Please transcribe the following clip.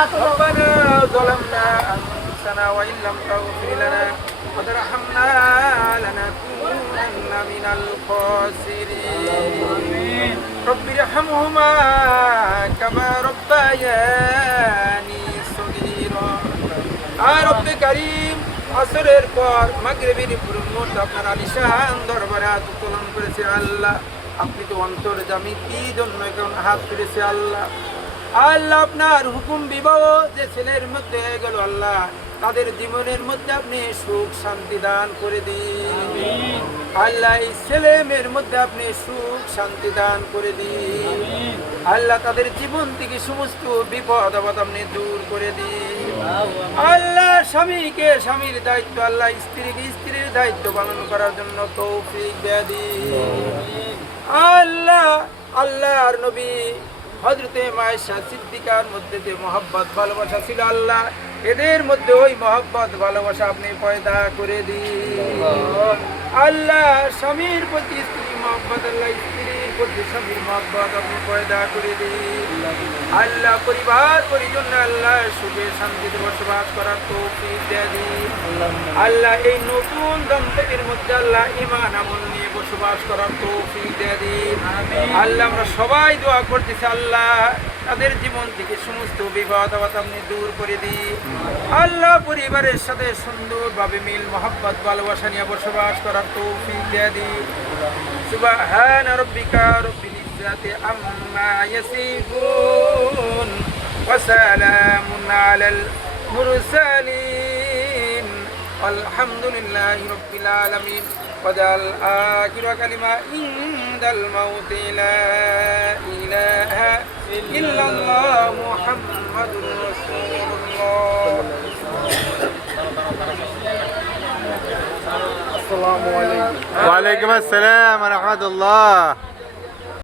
ربنا ظلمنا أنفسنا وإن لم تغفر لنا وترحمنا لنكونن من الخاسرين رب ارحمهما كما ربياني صغيرا رب كريم আসরের পর মাগরিবের মুহূর্তে আপনার আলিশান দরবারে হাত উত্তোলন করেছে আল্লাহ। আপনি তো অন্তর্যামী, কি জন্য এখন হাত তুলেছে আল্লাহ? আল্লাহ আপনার হুকুম বিবাহ যে ছেলের মধ্যে হয়ে গেল আল্লাহ, তাদের জীবনের মধ্যে আপনি সুখ শান্তি দান করে দিন আল্লাহ। এই ছেলে মেয়ের মধ্যে আপনি সুখ শান্তি দান করে দিন আল্লাহ। তাদের জীবন থেকে সমস্ত বিপদ আপদ আপনি দূর করে দিন আল্লাহ। স্বামীকে স্বামীর দায়িত্ব আল্লাহ, স্ত্রীকে স্ত্রীর দায়িত্ব পালন করার জন্য তৌফিক দিয়ে দিন আল্লাহ। আল্লাহর নবী হযরতে মায়েশা সিদ্দিকার মধ্যে যে মহব্বত ভালোবাসা ছিল আল্লাহ, এদের মধ্যে ওই মহব্বত ভালোবাসা আপনি পয়দা করে দিন আল্লাহ। স্বামীর প্রতি স্ত্রীর মহব্বত আল্লাহ, স্ত্রীর প্রতি স্বামীর মহব্বত আপনি পয়দা করে দিন আল্লাহ। পরিবার পরিজন আল্লাহ সুখে শান্তিতে বসবাস করার তৌফিক দিয়ে দিন আল্লাহ। এই নতুন দম্পতির মধ্যে আল্লাহ ঈমান আমল নিয়ে বসবাস করার তৌফিক দিয়ে দিন আল্লাহ। আমরা সবাই দোয়া করতেছি আল্লাহ, তাদের জীবন থেকে সমস্ত বিপদ আপদ আপনি দূর করে দিন আল্লাহ। পরিবারের সাথে সুন্দরভাবে মিল মহব্বত ভালোবাসা নিয়ে বসবাস করার তৌফিক দিয়ে দিন। সুবহান রাব্বিকা রাব্বিল ইজ্জাতি আম্মা ইয়াসিফুন ওয়া সালামুন আলাল মুরসালিন আলহামদুলিল্লাহি রাব্বিল আলামিন। ওয়াজাল আখিরা কালিমা ইনদাল মাউতি লা ইলাহা ইল্লাল্লাহ মুহাম্মাদুর রাসূলুল্লাহ। ওয়ালাইকুম আসসালাম ওয়া রাহমাতুল্লাহ।